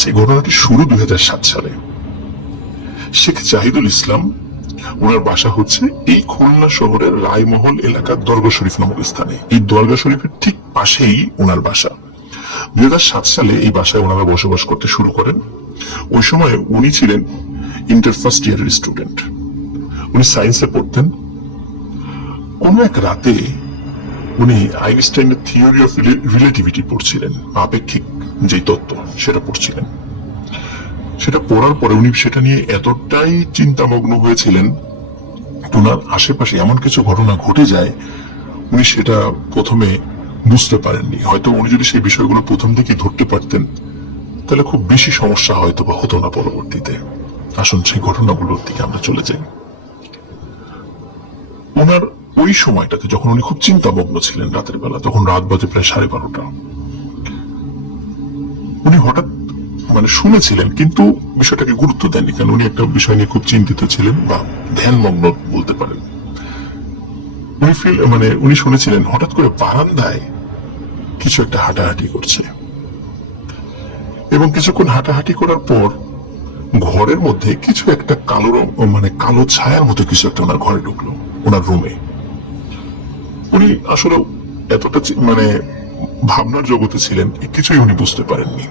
যে ঘটনাটি শুরু 2007 সালে। শেখ জাহিদুল ইসলাম, ওনার বাসা হচ্ছে এই খুলনা শহরের রায়মহল এলাকার দরগা শরীফ নামক স্থানে। এই দরগা শরীফের ঠিক পাশেই ওনার বাসা। 2007 সালে এই বাসায় ওনারা বসবাস করতে শুরু করেন। ওই সময় উনি ছিলেন ইন্টার ফার্স্ট ইয়ারের স্টুডেন্ট। উনি সায়েন্সে পড়তেন। কোন এক রাতে উনি আইনস্টাইনের থিওরি অফ রিলেটিভিটি পড়ছিলেন, আপেক্ষিক যে তত্ত্ব সেটা পড়ছিলেন। সেটা পড়ার পরে উনি সেটা নিয়ে এতটাই চিন্তামগ্ন হয়েছিলেন, ওনার আশেপাশে এমন কিছু ঘটনা ঘটে যায় উনি সেটা প্রথমে বুঝতে পারেননি। হয়তো উনি যদি সেই বিষয়গুলো প্রথম থেকে ধরতে পারতেন তাহলে খুব বেশি সমস্যা হয়তো বা হতো না পরবর্তীতে। আসুন সেই ঘটনাগুলোর দিকে আমরা চলে যাই। ওনার ওই সময়টাতে যখন উনি খুব চিন্তামগ্ন ছিলেন রাতের বেলা, তখন রাত বাজে প্রায় 12:30। উনি হঠাৎ শুনেছিলেন কিন্তু বিষয়টাকে গুরুত্ব দেননি, কারণ উনি একটা বিষয় নিয়ে খুব চিন্তিত ছিলেন বা ধ্যানমগ্ন বলতে পারেন। উনি শুনেছিলেন হঠাৎ করে বারান্দায় কিছু একটা হাঁটাহাঁটি করছে, এবং কিছুক্ষণ হাঁটাহাঁটি করার পর ঘরের মধ্যে কিছু একটা কালো কালো ছায়ার মতো কিছু একটা ওনার ঘরে ঢুকলো, ওনার রুমে। উনি আসলে এতটা ভাবনার জগতে ছিলেন, কিছুই উনি বুঝতে পারেননি।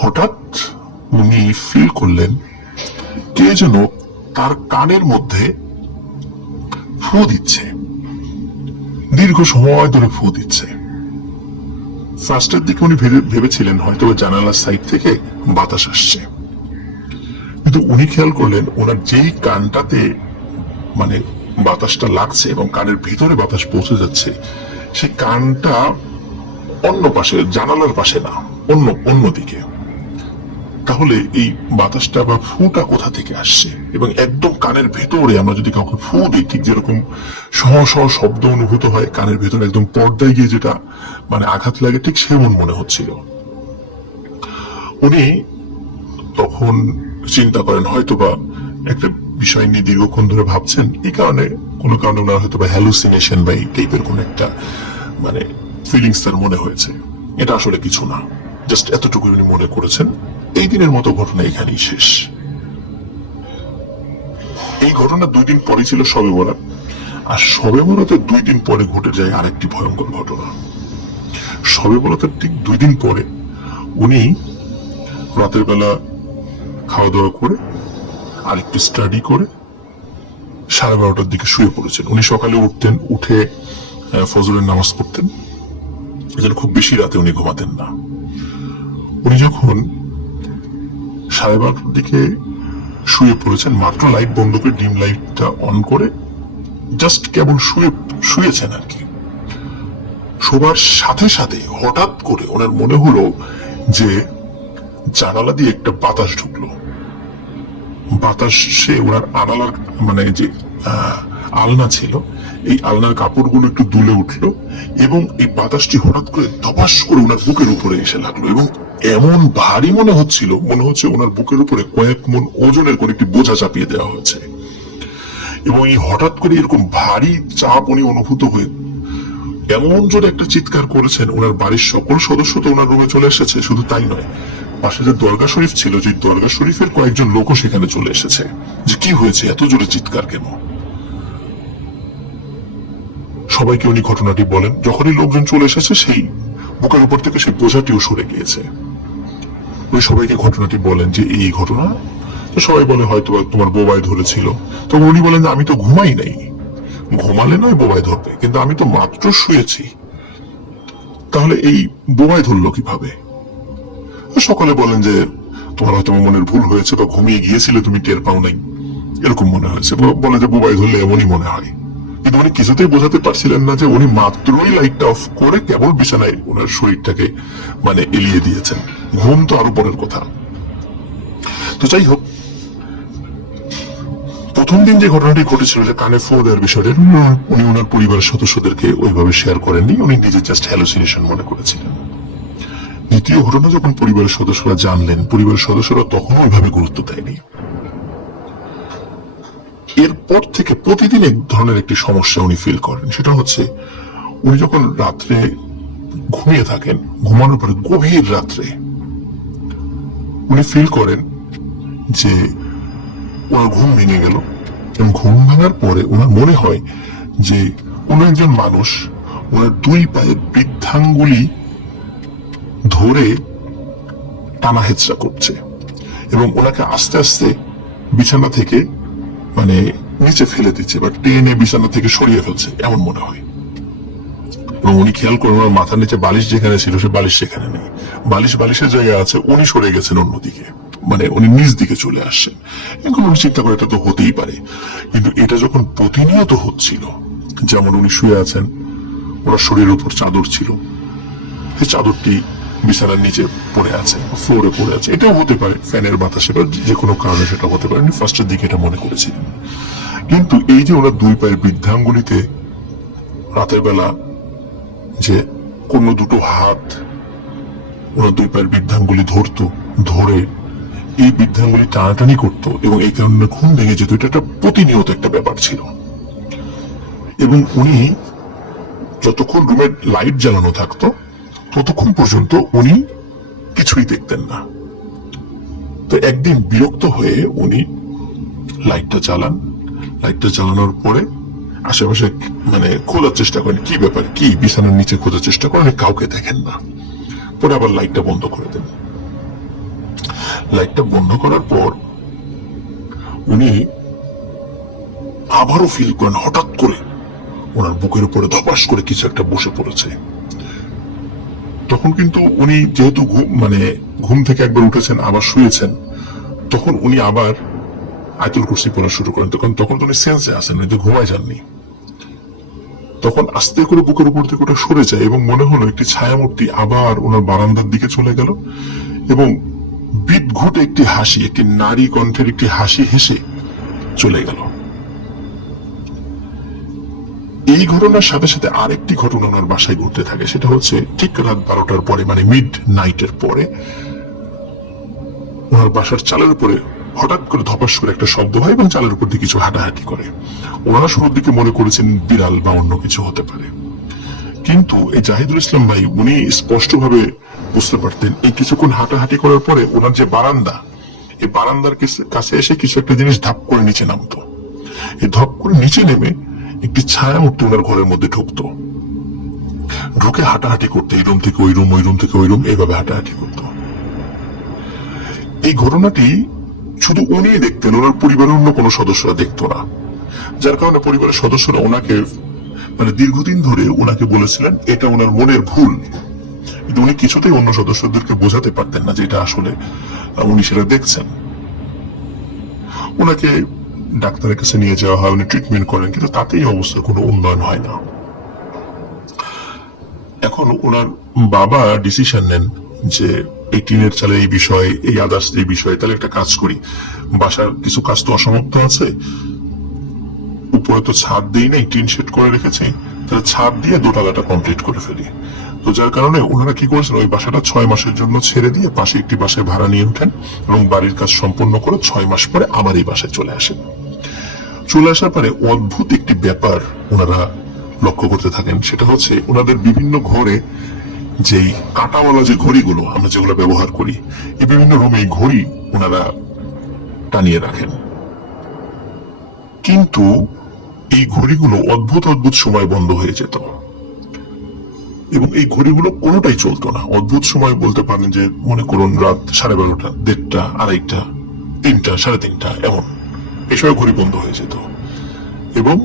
হঠাৎ উনি ফিল করলেন কে যেন তার কানের মধ্যে ফু দিচ্ছে, দীর্ঘ সময় ধরে ফু দিচ্ছে। ফার্স্টের দিকে উনি ভেবেছিলেন হয়তো জানালার সাইড থেকে বাতাস আসছে, কিন্তু উনি খেয়াল করলেন ওনার যেই কানটাতে বাতাসটা লাগছে এবং কানের ভিতরে বাতাস পৌঁছে যাচ্ছে, সেই কানটা অন্য পাশে, জানালার পাশে না, অন্য দিকে। তাহলে এই বাতাসটা বা ফুটা কোথা থেকে আসছে? এবং একদম কানের ভেতরে আমরা যদি কাউকে ফু দিই, ঠিক যেরকম সহ সহ শব্দ অনুভূত হয় কানের ভেতরে, একদম পর্দায় গিয়ে যেটা আঘাত লাগে, ঠিক সেমন মনে হচ্ছিল। উনি তখন চিন্তা করেন হয়তোবা একটা বিষয় নিয়ে দীর্ঘক্ষণ ধরে ভাবছেন, এই কারণে কোনো কারণে ওনার হয়তো বা হ্যালুসিনেশন বা এই টাইপের কোন একটা ফিলিংস তার মনে হয়েছে। এটা আসলে কিছু না, জাস্ট এতটুকু উনি মনে করেছেন। এই দিনের মতো ঘটনা এখানেই শেষ। এই ঘটনা 2 দিন পরে ছিল শবে বরাত, আর শবে বরাতের 2 দিন পরে ঘটে যায় আরেকটি ভয়ঙ্কর ঘটনা। শবে বরাতের ঠিক 2 দিন পরে উনি রাতের বেলা খাওয়া দাওয়া করে আরেকটু স্টাডি করে 12:30টার দিকে শুয়ে পড়েছেন। উনি সকালে উঠতেন, উঠে ফজরের নামাজ পড়তেন, এজন্য খুব বেশি রাতে উনি ঘুমাতেন না। উনি যখন 12:30টার দিকে শুয়ে পড়েছেন, মাত্র লাইট বন্ধ করে ডিম লাইটটা অন করে জাস্ট কেবল শুয়েছেন আর কি, শোবার সাথে সাথে হঠাৎ করে ওনার মনে হলো যে জানালা দিয়ে একটা বাতাস ঢুকলো। বাতাসে ওনার আনালার যে আলনা ছিল, এই আলনার কাপড়গুলো একটু দুলে উঠলো, এবং এই বাতাসটি হঠাৎ করে ধপাস করে ওনার বুকের উপরে এসে লাগলো, এবং এমন ভারী মনে হচ্ছে ওনার বুকের উপরে কয়েক মণ ওজনের করে একটি বোঝা চাপিয়ে দেওয়া হয়েছে। এবং এই হঠাৎ করে এরকম ভারী চাপ উনি অনুভূত হয়ে এমন জোরে একটা চিৎকার করেছেন, ওনার বাড়ির সকল সদস্য তো ওনার রুমে চলে এসেছে। শুধু তাই নয়, পাশে যে দরগা শরীফ ছিল, যে দরগা শরীফের কয়েকজন লোকও সেখানে চলে এসেছে, যে কি হয়েছে, এত জোরে চিৎকার কেন। সবাইকে উনি ঘটনাটি বলেন। যখনই লোকজন চলে এসেছে, সেই বুকের উপর থেকে সেই বোঝাটিও সরে গিয়েছে। উনি সবাইকে ঘটনাটি বলেন যে এই ঘটনা। তো সবাই বলে হয়তো তোমার বোবায় ধরেছিল। তো উনি বলেন যে আমি তো ঘুমাই নাই, ঘুমালে নয় বোবায় ধরবে, কিন্তু আমি তো মাত্র শুয়েছি, তাহলে এই বোবায় ধরলো কিভাবে? সকলে বলেন যে তোমার হয়তো মনের ভুল হয়েছে, বা ঘুমিয়ে গিয়েছিলে, তুমি টের পাও নাই, এরকম মনে হয়েছে। বলে যে বোবায় ধরলে এমনই মনে হয়। কিন্তু উনি কিছুতেই বোঝাতে পারছিলেন না যে উনি মাত্রই লাইটটা অফ করে কেবল বিছানায় ওনার শরীরটাকে এলিয়ে দিয়েছেন। ঘুম তো আরো পরের কথা। তো যাই হোক, প্রথম দিন যে ঘটনাটি ঘটেছিল, যে কানে ফু দেওয়ার বিষয়টা, উনি ওনার পরিবারের সদস্যদেরকে ওইভাবে শেয়ার করেননি, উনি নিজে জাস্ট হ্যালুসিনেশন মনে করেছিলেন। দ্বিতীয় ঘটনা যখন পরিবারের সদস্যরা জানলেন, পরিবারের সদস্যরা তখন ওইভাবে গুরুত্ব দেয়নি। এরপর থেকে প্রতিদিন এক ধরনের একটি সমস্যা উনি ফিল করেন। সেটা হচ্ছে উনি যখন রাত্রে ঘুমিয়ে থাকেন, ঘুমানোর পরে গভীর রাত্রে উনি ফিল করেন যে ওনার ঘুম ভেঙে গেল, এবং ঘুম ভাঙার পরে ওনার মনে হয় যে কোন একজন মানুষ ওনার দুই পায়ের বৃদ্ধাঙ্গুলি ধরে টানা হেঁচড়া করছে, এবং ওনাকে আস্তে আস্তে বিছানা থেকে মানে নিচে ফেলে দিচ্ছে বা টেনে বিছানা থেকে সরিয়ে ফেলছে এমন মনে হয়। এবং উনি খেয়াল করেন ওনার মাথার নিচে বালিশ যেখানে ছিল সে বালিশ সেখানে নেই, বালিশের জায়গায় আছে, উনি সরে গেছেন অন্যদিকে, মানে উনি নিচ দিকে চলে আসছেন। এখন উনি চিন্তা করে এটা তো হতেই পারে, কিন্তু এটা যখন প্রতিনিয়ত হচ্ছিল, যেমন উনি শুয়ে আছেন, ওনার শরীরের উপর চাদর ছিল, সেই চাদরটি বিছানার নিচে পড়ে আছে, ফ্লোরে পড়ে আছে, এটাও হতে পারে ফ্যানের বাতাসে বা যে কোনো কারণে সেটা হতে পারে, উনি ফার্স্টের দিকে এটা মনে করেছিলেন। কিন্তু এই যে ওনার দুই পায়ের বৃদ্ধাঙ্গুলিতে রাতের বেলা যে কোন দুটো হাত ওনার দুই পায়ের বৃদ্ধাঙ্গুলি ধরতো, ধরে এই বৃদ্ধাঙ্গুলি টানাটানি করতো, এবং এই কারণে ঘুম ভেঙে যেত, এটা একটা প্রতিনিয়ত একটা ব্যাপার ছিল। এবং উনি যতক্ষণ রুমের লাইট জ্বালানো থাকতো ততক্ষণ পর্যন্ত উনি কিছুই দেখতেন না। তো একদিন বিরক্ত হয়ে উনি লাইটটা জ্বালানোর পরে আশেপাশে মানে খোঁজার চেষ্টা করেন, কি ব্যাপার, কি বিছানার নিচে খোঁজার চেষ্টা করেন, কাউকে দেখেন না। পরে আবার লাইটটা বন্ধ করে দেন। লাইটটা বন্ধ করার পর উনি আবারও ফিল করেন হঠাৎ করে ওনার বুকের উপরে ধপাস করে কিছু একটা বসে পড়েছে। তখন কিন্তু উনি যেহেতু ঘুম থেকে একবার উঠেছেন আবার শুয়েছেন, তখন উনি আবার আয়াতুল কুরসি পড়া শুরু করেন। তখন তো উনি সেন্সে আসেন, উনি তো ঘুমায় যাননি। তখন আস্তে করে বুকের উপর থেকে ওটা সরে যায়, এবং মনে হলো একটি ছায়ামূর্তি আবার ওনার বারান্দার দিকে চলে গেল, এবং বিদঘুট একটি হাসি, একটি নারী কণ্ঠের একটি হাসি হেসে চলে গেল। এই ঘটনার সাথে সাথে আরেকটি ঘটনা ওনার বাসায় ঘটতে থাকে, সেটা হচ্ছে ঠিক রাত 12টার পরে, মানে মিড নাইটের পরে ওনার বাসার চালের উপরে হঠাৎ করে ধপাস করে একটা শব্দ হয়, এবং চালের উপর দিয়ে কিছু হাঁটাহাঁটি করে। ওনারা শুরুর দিকে মনে করেছেন বিড়াল বা অন্য কিছু হতে পারে, কিন্তু এই জাহিদুল ইসলাম ভাই উনি স্পষ্টভাবে বুঝতে পারতেন এই কিছুক্ষণ হাঁটাহাঁটি করার পরে ওনার যে বারান্দা, এই বারান্দার কাছে এসে কিছু একটা জিনিস ধাপ করে নিচে নামতো। এই ধাপ করে নিচে নেমে একটি ছায়া মূর্তি ওনার ঘরের মধ্যে ঢুকতো, ঢুকে হাঁটাহাঁটি করতো, এই রুম থেকে ওই রুম, ওই রুম থেকে ওই রুম, এইভাবে হাঁটাহাঁটি করতো। এই ঘটনাটি শুধু উনি দেখতেন, ওনার পরিবারের অন্য কোনো সদস্যরা দেখতো না, যার কারণে পরিবারের সদস্যরা ওনাকে দীর্ঘদিন ধরে ওনাকে বলেছিলেন এটা ওনার মনের ভুল, কিন্তু উনি কিছুতেই অন্য সদস্যদেরকে বোঝাতে পারতেন না যে এটা আসলে উনি সেটা দেখছেন। ওনাকে ডাক্তারের কাছে নিয়ে যাওয়া হয়, উনি ট্রিটমেন্ট করেন, কিন্তু তাতেই অবস্থার কোনো উন্নয়ন হয় না। এখন ওনার বাবা ডিসিশন নেন যে এই টিনের চালে এই বিষয়, এই আদার্স এই বিষয়, তাহলে একটা কাজ করি, বাসার কিছু কাজ তো অসমাপ্ত আছে, উপরে তো ছাদ দিই নাই, টিন শেড করে রেখেছি, তাহলে ছাদ দিয়ে দোতলাটা কমপ্লিট করে ফেলি। তো যার কারণে ওনারা কি করেছেন, ওই বাসাটা 6 মাসের জন্য ছেড়ে দিয়ে পাশে একটি বাসায় ভাড়া নিয়ে ওঠেন, এবং বাড়ির কাজ সম্পন্ন করে 6 মাস পরে আবার এই বাসায় চলে আসেন। চলে আসার পরে অদ্ভুত একটি ব্যাপার ওনারা লক্ষ্য করতে থাকেন, সেটা হচ্ছে ওনাদের বিভিন্ন ঘরে যেই কাঁটাওয়ালা যে ঘড়িগুলো আমরা যেগুলো ব্যবহার করি, এই বিভিন্ন রুমে ঘড়ি ওনারা টানিয়ে রাখেন, কিন্তু এই ঘড়িগুলো অদ্ভুত অদ্ভুত সময় বন্ধ হয়ে যেত, এবং এই ঘড়িগুলো কোনোটাই চলতো না। অদ্ভুত সময় বলতে পারেন যে মনে করুন রাত 12:30, 1:30, 2:30, 3টা, 3:30 এমন, এই সময় ঘড়ি বন্ধ হয়ে যেত। এবং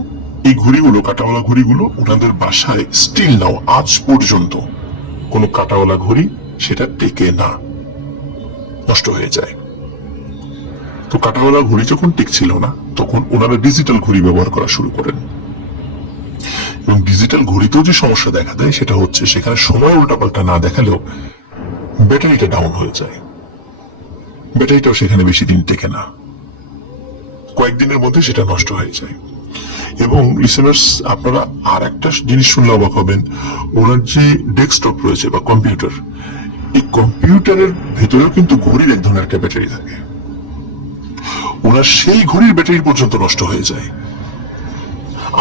এই ঘড়িগুলো, কাঁটাওয়ালা ঘড়িগুলো ওনাদের বাসায় স্টিল নাও আজ পর্যন্ত কোনো কাঁটাওয়ালা ঘড়ি সেটা টেকে না, নষ্ট হয়ে যায়। তো কাঁটাওয়ালা ঘড়ি যখন টিকছিল না, তখন ওনারা ডিজিটাল ঘড়ি ব্যবহার করা শুরু করেন, এবং ডিজিটাল ঘড়িতেও যে সমস্যা দেখা দেয় সেটা হচ্ছে সেখানে সময় উল্টাপাল্টা না দেখালেও ব্যাটারিটা ডাউন হয়ে যায়, ব্যাটারিটাও সেখানে বেশি দিন টেকে না, কয়েকদিনের মধ্যে সেটা নষ্ট হয়ে যায়। এবং লিসেনার্স, আপনারা আর একটা জিনিস শুনলে অবাক হবেন, ওনার যে ডেস্কটপ রয়েছে বা কম্পিউটার, এই কম্পিউটারের ভেতরেও কিন্তু ঘড়ির এক ধরনের একটা ব্যাটারি থাকে, ওনার সেই ঘড়ির ব্যাটারি পর্যন্ত নষ্ট হয়ে যায়।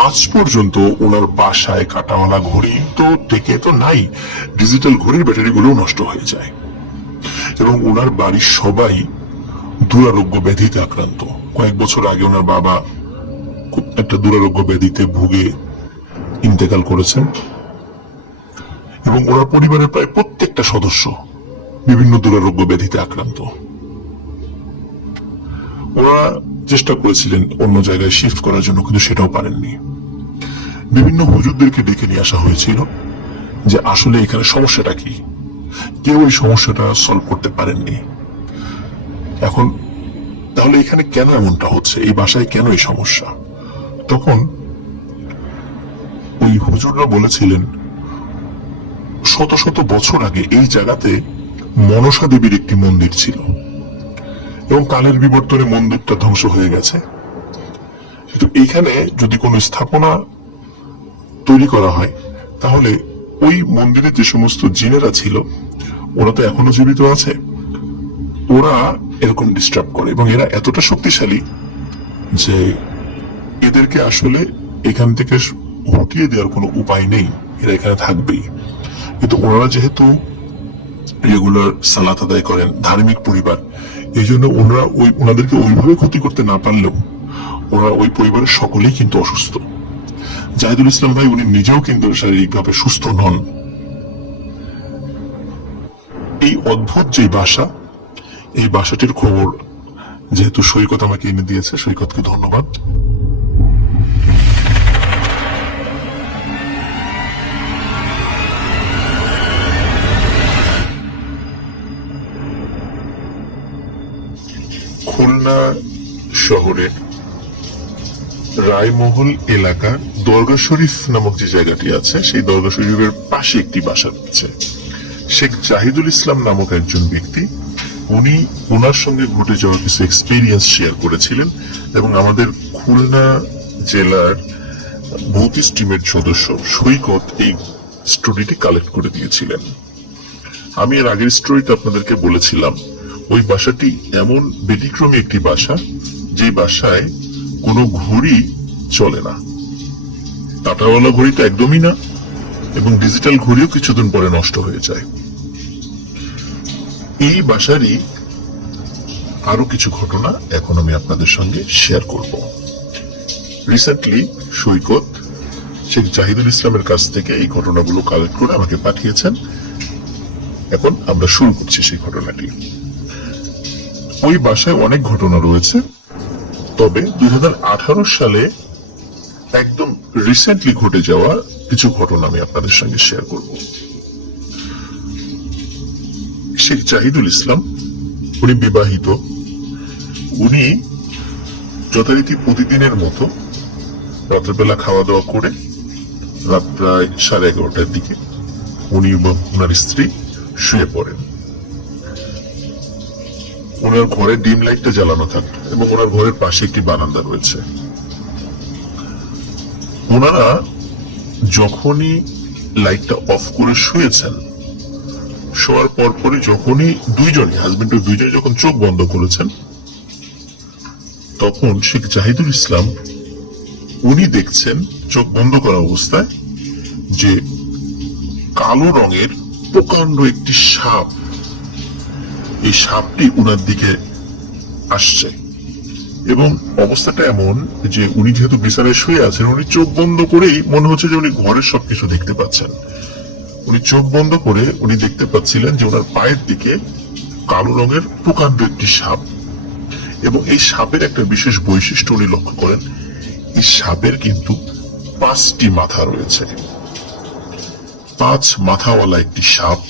আজ পর্যন্ত ওনার বাসায় কাঁটাওয়ালা ঘড়ি তো টেকে তো নাই, ডিজিটাল ঘড়ির ব্যাটারি গুলো নষ্ট হয়ে যায়। এবং ওনার বাড়ির সবাই দুরারোগ্য ব্যাধিতে আক্রান্ত। কয়েক বছর আগে ওনার বাবা খুব একটা দুরারোগ্য ব্যাধিতে ভুগে ইন্তেকাল করেছেন এবং ওনার পরিবারের প্রায় প্রত্যেকটা সদস্য বিভিন্ন দুরারোগ্য ব্যাধিতে আক্রান্ত। ওরা চেষ্টা করেছিলেন অন্য জায়গায় শিফট করার জন্য, কিন্তু সেটাও পারেননি। বিভিন্ন হুজুরদেরকে ডেকে নিয়ে আসা হয়েছিল যে আসলে এখানে সমস্যাটা কি। কেউ এই সমস্যাটা সলভ করতে পারেননি। এখন তাহলে এখানে কেন এমনটা হচ্ছে, এই বাসায় কেন এই সমস্যা? তখন ওই হুজুররা বলেছিলেন শত শত বছর আগে এই জায়গাতে মনসা দেবীর একটি মন্দির ছিল এবং কালের বিবর্তনে মন্দিরটা ধ্বংস হয়ে গেছে। কিন্তু এইখানে যদি কোনো স্থাপনা তৈরি করা হয় তাহলে ওই মন্দিরে যে সমস্ত জিনেরা ছিল ওরা তো এখনো জীবিত আছে, ওরা এরকম ডিস্টার্ব করে এবং এরা এতটা শক্তিশালী যে এদেরকে আসলে এখান থেকে হটিয়ে দেওয়ার কোনো উপায় নেই, এরা এখানে থাকবেই। কিন্তু ওনারা যেহেতু রেগুলার সালাত আদায় করেন, ধার্মিক পরিবার, এই জন্য ওনাদেরকে ওইভাবে ক্ষতি করতে না পারলেও ওরা ওই পরিবারের সকলেই কিন্তু অসুস্থ। জাহিদুল ইসলাম ভাই উনি নিজেও কিন্তু শারীরিকভাবে সুস্থ নন। এই অদ্ভুত যে বাসা, এই বাসাটির খবর যেহেতু সৈকত আমাকে এনে দিয়েছে, সৈকতকে ধন্যবাদ। খুলনা শহরের রায়মহল এলাকার দরগা শরীফ নামক যে জায়গাটি আছে, সেই দরগা শরীফের পাশে একটি বাসা রয়েছে। শেখ জাহিদুল ইসলাম নামক একজন ব্যক্তি, উনি ওনার সঙ্গে ঘটে যাওয়া কিছু এক্সপিরিয়েন্স শেয়ার করেছিলেন এবং আমাদের খুলনা জেলার ভৌতিক টিমের সদস্য সৈকত এই স্টোরিটি কালেক্ট করে দিয়েছিলেন। আমি এর আগের স্টোরিতে আপনাদেরকে বলেছিলাম ওই বাসাটি এমন ব্যতিক্রমী একটি বাসা যে বাসায় কোনো ঘড়ি চলে না, কাঁটাওয়ালা ঘড়ি তো একদমই না, এবং ডিজিটাল ঘড়িও কিছুদিন পরে নষ্ট হয়ে যায়। এই বাসারই আরো কিছু ঘটনা এখন আমি আপনাদের সঙ্গে শেয়ার করব। রিসেন্টলি সৈকত শেখ জাহিদুল ইসলামের কাছ থেকে এই ঘটনাগুলো কালেক্ট করে আমাকে পাঠিয়েছেন। এখন আমরা শুরু করছি সেই ঘটনাটি। ওই বাসায় অনেক ঘটনা রয়েছে, তবে 2018 সালে একদম রিসেন্টলি ঘটে যাওয়া কিছু ঘটনা আমি আপনাদের সঙ্গে শেয়ার করব। শেখ জাহিদুল ইসলাম উনি বিবাহিত। উনি যথারীতি প্রতিদিনের মতো রাত্রেবেলা খাওয়া দাওয়া করে রাত প্রায় 11:30টার দিকে উনি এবং ওনার স্ত্রী শুয়ে পড়েন। ওনার ঘরে ডিম লাইটটা জ্বালানো থাকতো এবং ওনার ঘরের পাশে একটি বারান্দা রয়েছে। ওনারা যখনই লাইটটা অফ করে শুয়েছেন, শোয়ার পরপরই যখনই হাজবেন্ড দুইজনে যখন চোখ বন্ধ করেছেন, তখন শেখ জাহিদুল ইসলাম উনি দেখছেন চোখ বন্ধ করা অবস্থায় যে কালো রঙের প্রকাণ্ড একটি সাপ, এই সাপটি উনার দিকে আসছে এবং অবস্থাটা এমন যে উনি যেহেতু বিছানায় শুয়ে আছেন, উনি চোখ বন্ধ করেই মনে হচ্ছে যে উনি ঘরের সবকিছু দেখতে পাচ্ছেন। উনি চোখ বন্ধ করে উনি দেখতে পাচ্ছিলেন যে ওনার পায়ের দিকে কালো রঙের প্রকাণ্ড একটি সাপ, এবং এই সাপের একটা বিশেষ বৈশিষ্ট্য উনি লক্ষ্য করেন, এই সাপের কিন্তু 5টি মাথা রয়েছে। 5 মাথাওয়ালা একটি সাপ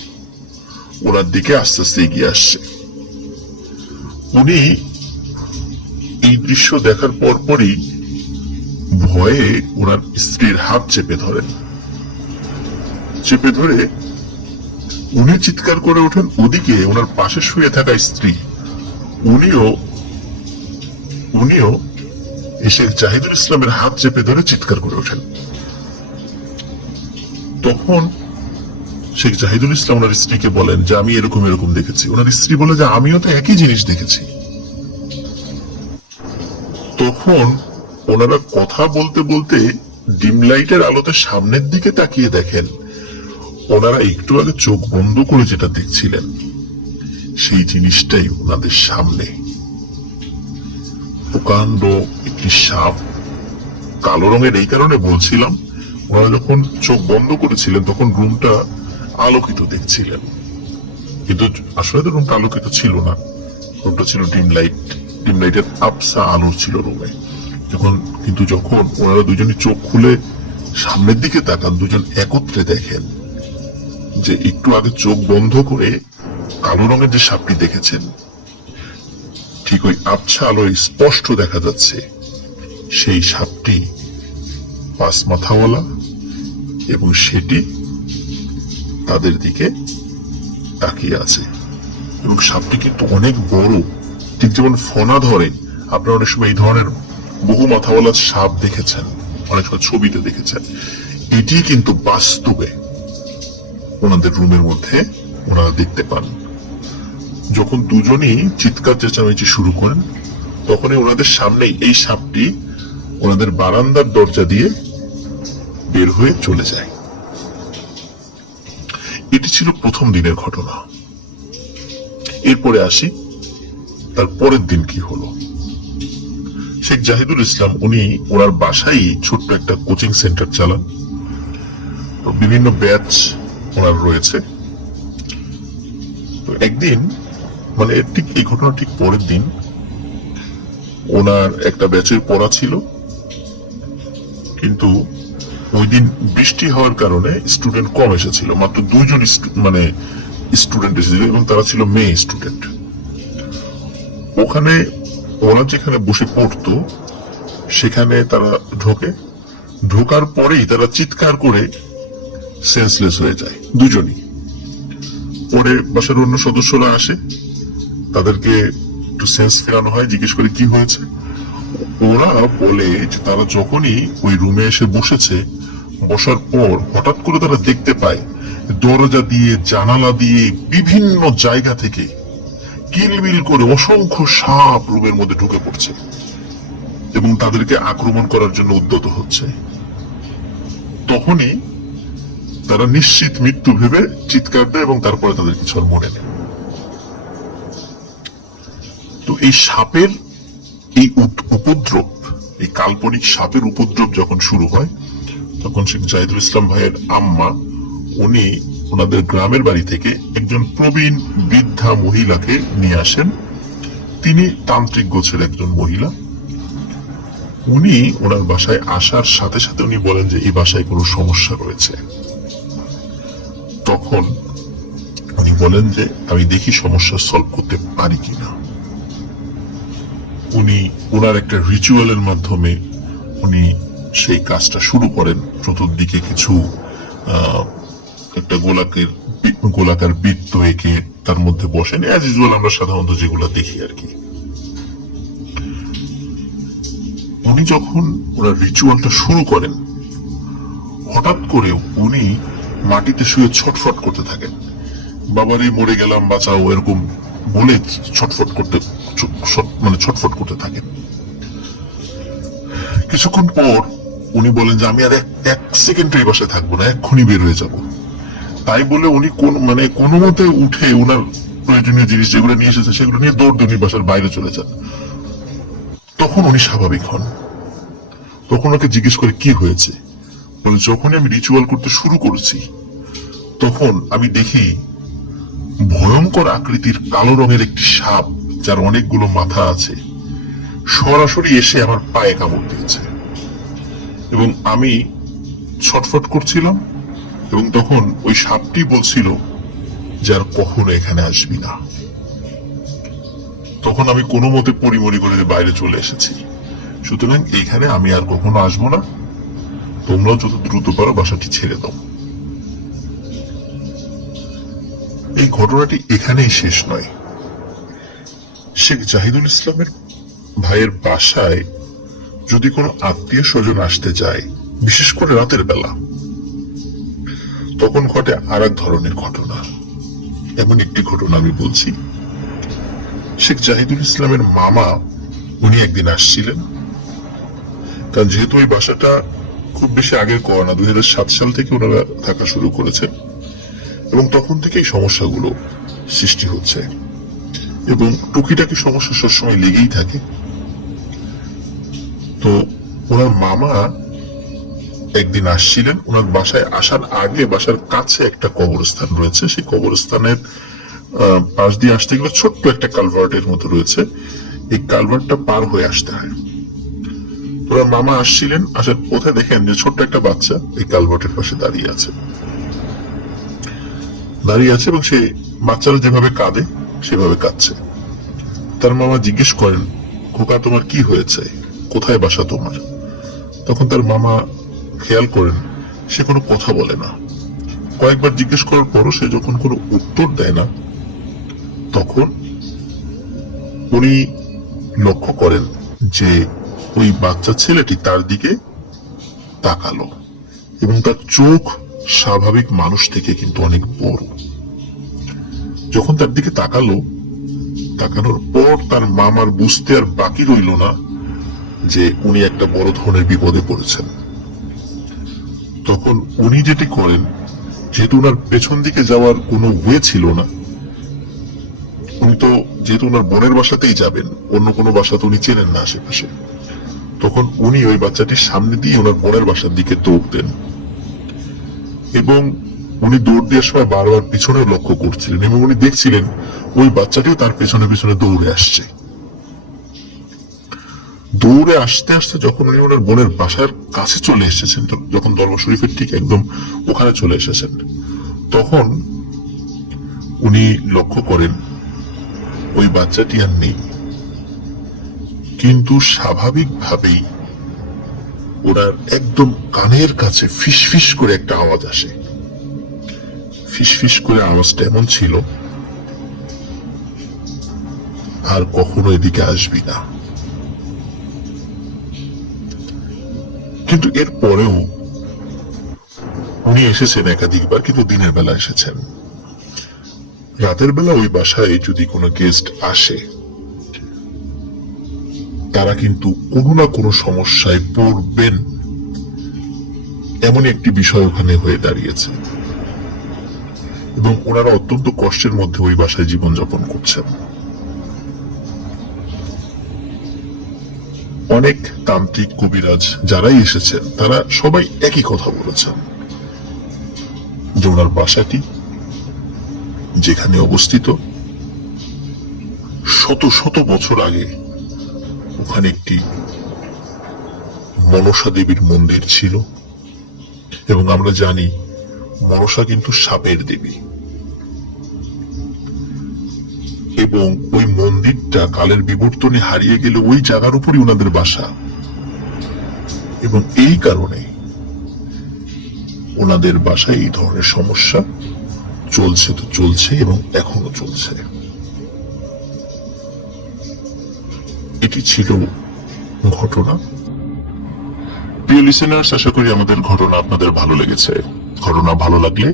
ওনার দিকে আস্তে আস্তে এগিয়ে আসছে। উনি এই দৃশ্য দেখার পরপরই ভয়ে ওনার স্ত্রীর হাত চেপে ধরেন। চেপে ধরে উনি চিৎকার করে ওঠেন। ওদিকে ওনার পাশে শুয়ে থাকা স্ত্রী উনিও শেখ জাহিদুল ইসলামের হাত চেপে ধরে চিৎকার করে ওঠেন। তখন শেখ জাহিদুল ইসলাম ওনার স্ত্রীকে বলেন যে আমি এরকম এরকম দেখেছি। ওনার স্ত্রী বলে যে আমিও তো একই জিনিস দেখেছি। তখন ওনারা কথা বলতে বলতে ডিম লাইটের আলোতে সামনের দিকে তাকিয়ে দেখেন ওনারা একটু আগে চোখ বন্ধ করে যেটা দেখছিলেন, সেই জিনিসটাই ওনাদের সামনে। প্রকাণ্ড একটি সাপ, কালো রঙের। এই কারণে বলছিলাম, ওনারা যখন চোখ বন্ধ করেছিলেন তখন রুমটা আলোকিত দেখছিলেন, কিন্তু আসলে তো রুমটা আলোকিত ছিল না, রুমটা ছিল ডিম লাইটের আবসা আলো ছিল রুমে। কিন্তু যখন ওনারা দুজনই চোখ খুলে সামনের দিকে তাকান, দুজন একত্রে দেখেন যে একটু আগে চোখ বন্ধ করে কালো রঙের যে সাপটি দেখেছেন, ঠিক ওই আবছা আলোয় স্পষ্ট দেখা যাচ্ছে সেই সাপটি 5 মাথাওয়ালা, এবং সেটি তাদের দিকে তাকিয়ে আছে। এবং সাপটি কিন্তু অনেক বড়, ঠিক যেমন ফনা ধরে। আপনারা অনেক সময় এই ধরনের বহু মাথাওয়ালা সাপ দেখেছেন, অনেক সময় ছবিতে দেখেছেন। এটি কিন্তু বাস্তবে ওনাদের রুমের মধ্যে ওনারা দেখতে পান। যখন দুজনই চিৎকার চেঁচামেচি শুরু করেন, তখনই ওনাদের সামনেই এই সাপটি ওনাদের বারান্দার দরজা দিয়ে বের হয়ে চলে যায়। এটি ছিল প্রথম দিনের ঘটনা। এরপরে আসি তার পরের দিন কি হলো। শেখ জাহিদুল ইসলাম উনি ওনার বাসায় ছোট্ট একটা কোচিং সেন্টার চালান, বিভিন্ন ব্যাচ ওনার রয়েছে। তো একদিন, মানে ঠিক এই ঘটনা ঠিক পরের দিন, ওনার একটা ব্যাচের পড়া ছিল, কিন্তু ওই দিন বৃষ্টি হওয়ার কারণে স্টুডেন্ট কম এসেছিল। মাত্র 2 জন স্টুডেন্ট এসেছিল, এবং তারা ছিল মেয়ে স্টুডেন্ট। ওখানে ওরা যেখানে বসে পড়তো সেখানে তারা ঢোকার পরেই তারা চিৎকার করে সেন্সলেস হয়ে যায় দুজনই। পরে বাসার অন্য সদস্যরা আসে, তাদেরকে একটু সেন্স ফেরানো হয়, জিজ্ঞেস করে কি হয়েছে। ওরা বলে যে তারা যখনই ওই রুমে এসে বসার পর হঠাৎ করে তারা দেখতে পায় দরজা দিয়ে, জানালা দিয়ে, বিভিন্ন জায়গা থেকে কিলবিল করে অসংখ্য সাপ রুমের মধ্যে ঢুকে পড়ছে এবং তাদেরকে আক্রমণ করার জন্য উদ্যত হচ্ছে। তখনই তারা নিশ্চিত মৃত্যু ভেবে চিৎকার দেয় এবং তারপরে তাদের কিছু আর মনে নেই। তো এই সাপের এই উপদ্রব, এই কাল্পনিক সাপের উপদ্রব যখন শুরু হয়, তখন শেখ জাহিদুল ইসলাম ভাইয়ের আম্মা উনি ওনাদের গ্রামের বাড়ি থেকে একজন প্রবীণ বৃদ্ধা মহিলাকে নিয়ে আসেন। তিনি তান্ত্রিক গোছের একজন মহিলা। উনি ওনার বাসায় আসার সাথে সাথে উনি বলেন যে এই বাসায় কোনো সমস্যা রয়েছে। তখন উনি বলেন যে আমি দেখি সমস্যা সলভ করতে পারি কিনা। উনি ওনার একটা রিচুয়ালের মাধ্যমে উনি সেই কাজটা শুরু করেন। চতুর্দিকে কিছু একটা গোলাকার বৃত্ত এঁকে তার মধ্যে বসেন, অ্যাজ ইউজুয়াল আমরা সাধারণত যেগুলো দেখি আর কি। উনি যখন ওনার রিচুয়ালটা শুরু করেন, হঠাৎ করে উনি মাটিতে শুয়ে ছটফট করতে থাকেন, বাবারে মরে গেলাম বাঁচাও, এরকম বলে ছটফট করতে থাকেন। কিছুক্ষণ পর উনি বলেন যে আমি আর এক সেকেন্ড এই বাসায় থাকবো না, এক্ষুনি বের হয়ে যাব। তাই বলে উনি কোনো মতে উঠে ওনার প্রয়োজনীয় জিনিস যেগুলো নিয়ে এসেছে সেগুলো নিয়ে দৌড় দিয়ে বাসার বাইরে চলে যান। তখন উনি স্বাভাবিক হন। তখন ওকে জিজ্ঞেস করে কি হয়েছে, বলে যখনই আমি রিচুয়াল করতে শুরু করেছি তখন আমি দেখি ভয়ঙ্কর আকৃতির কালো রঙের একটি সাপ, যার অনেকগুলো মাথা আছে, সরাসরি এসে আমার পায়ে কামড় দিয়েছে এবং আমি ছটফট করছিলাম। এবং তখন ওই সাপটি বলছিল যে আর কখনো এখানে আসবি না। তখন আমি কোনো মতে পরিমরি করে বাইরে চলে এসেছি। সুতরাং এইখানে আমি আর কখনো আসবো না, তোমরাও যত দ্রুত পারো বাসাটি ছেড়ে দাও। এই ঘটনাটি এখানেই শেষ নয়। শেখ জাহিদুল ইসলামের ভাইয়ের বাসায় যদি কোনো আত্মীয় স্বজন আসতে যায়, বিশেষ করে রাতের বেলা, তখন ঘটে আর এক ধরনের ঘটনা। এমন একটি ঘটনা আমি বলছি। শেখ জাহিদুল ইসলামের মামা উনি একদিন আসছিলেন, কারণ যেহেতু ওই বাসাটা খুব বেশি আগের করা না, 2007 সাল থেকে ওনারা থাকা শুরু করেছেন এবং তখন থেকেই সমস্যাগুলো সৃষ্টি হচ্ছে। এবং টুকিটাকি সমস্যা সবসময় লেগেই থাকে। তো ওনার মামা একদিন আসছিলেন, ওনার বাসায় আসার আগে বাসার কাছে একটা কবরস্থান রয়েছে, সেই কবরস্থানের পাশ দিয়ে আসতে গেলে ছোট্ট একটা কালভার্টের মতো রয়েছে, এই কালভার্টটা পার হয়ে আসতে হয়। ওনার মামা আসছিলেন, আসার পথে দেখেন যে ছোট্ট একটা বাচ্চা এই কালভার্টের পাশে দাঁড়িয়ে আছে এবং সে বাচ্চারা যেভাবে কাঁদে সেভাবে কাঁদছে। তার মামা জিজ্ঞেস করেন, খোকা তোমার কি হয়েছে, কোথায় বাসা তোমার? তখন তার মামা খেয়াল করেন সে কোনো কথা বলে না। কয়েকবার জিজ্ঞেস করার পরও সে যখন কোনো উত্তর দেয় না, তখন উনি লক্ষ্য করেন যে ওই বাচ্চা ছেলেটি তার দিকে তাকালো এবং তার চোখ স্বাভাবিক মানুষ থেকে কিন্তু অনেক বড়। যখন তার দিকে তাকানোর পর তার মামার বুঝতে আর বাকি রইল না যে উনি একটা বড় ধরনের বিপদে পড়েছেন। তখন উনি যেটি করেন, যেহেতু ওনার পেছন দিকে যাওয়ার কোনো ওয়ে ছিল না, উনি তো যেহেতু ওনার বোনের বাসাতেই যাবেন, অন্য কোনো বাসা তো উনি চেনেন না আশেপাশে, তখন উনি ওই বাচ্চাটির সামনে দিয়ে ওনার বোনের বাসার দিকে দৌড় দেন এবং উনি দৌড় দেওয়ার সময় বারবার পিছনেও লক্ষ্য করছিলেন এবং উনি দেখছিলেন ওই বাচ্চাটিও তার পেছনে পেছনে দৌড়ে আসছে। দৌড়ে আসতে আসতে যখন উনি ওনার বোনের বাসার কাছে চলে এসেছেন, যখন দরবার শরীফের ঠিক একদম ওখানে চলে এসেছেন, তখন উনি লক্ষ্য করেন ওই বাচ্চাটি আর নেই। কিন্তু স্বাভাবিকভাবেই ওনার একদম কানের কাছে ফিসফিস করে একটা আওয়াজ আসে। ফিসফিস করে আওয়াজটা এমন ছিল, আর কখনো এদিকে আসবি না। কিন্তু এর পরেও উনি এসেছেন একাধিকবার, কিন্তু দিনের বেলা এসেছেন। রাতের বেলা ওই বাসায় যদি কোনো গেস্ট আসে, তারা কিন্তু কোনো না কোনো সমস্যায় পড়বেন, এমন একটি বিষয় ওখানে হয়ে দাঁড়িয়েছে এবং ওনারা অত্যন্ত কষ্টের মধ্যে ওই বাসায় জীবনযাপন করছেন। অনেক তান্ত্রিক কবিরাজ যারাই এসেছেন তারা সবাই একই কথা বলেছেন যে ওনার বাসাটি যেখানে অবস্থিত, শত শত বছর আগে ওখানে একটি মনসা দেবীর মন্দির ছিল এবং আমরা জানি মনসা কিন্তু সাপের দেবী, এবং ওই মন্দিরটা কালের বিবর্তনে হারিয়ে গেলে ওই জায়গার উপরই ওনাদের বাসা, এবং এই কারণে ওনাদের বাসায় এই ধরনের সমস্যা চলছে তো চলছে এবং এখনো চলছে। এটি ছিল ঘটনা। প্রিয় লিসেনার্স, আশা করি আমাদের ঘটনা আপনাদের ভালো লেগেছে। ঘটনা ভালো লাগলে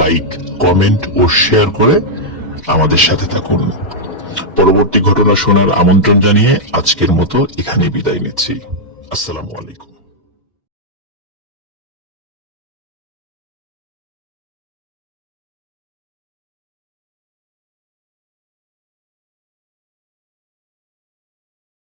লাইক, কমেন্ট ও শেয়ার করে আমাদের সাথে থাকুন। পরবর্তী ঘটনা শোনার আমন্ত্রণ জানিয়ে আজকের মতো এখানে বিদায় নিচ্ছি। আসসালামু আলাইকুম।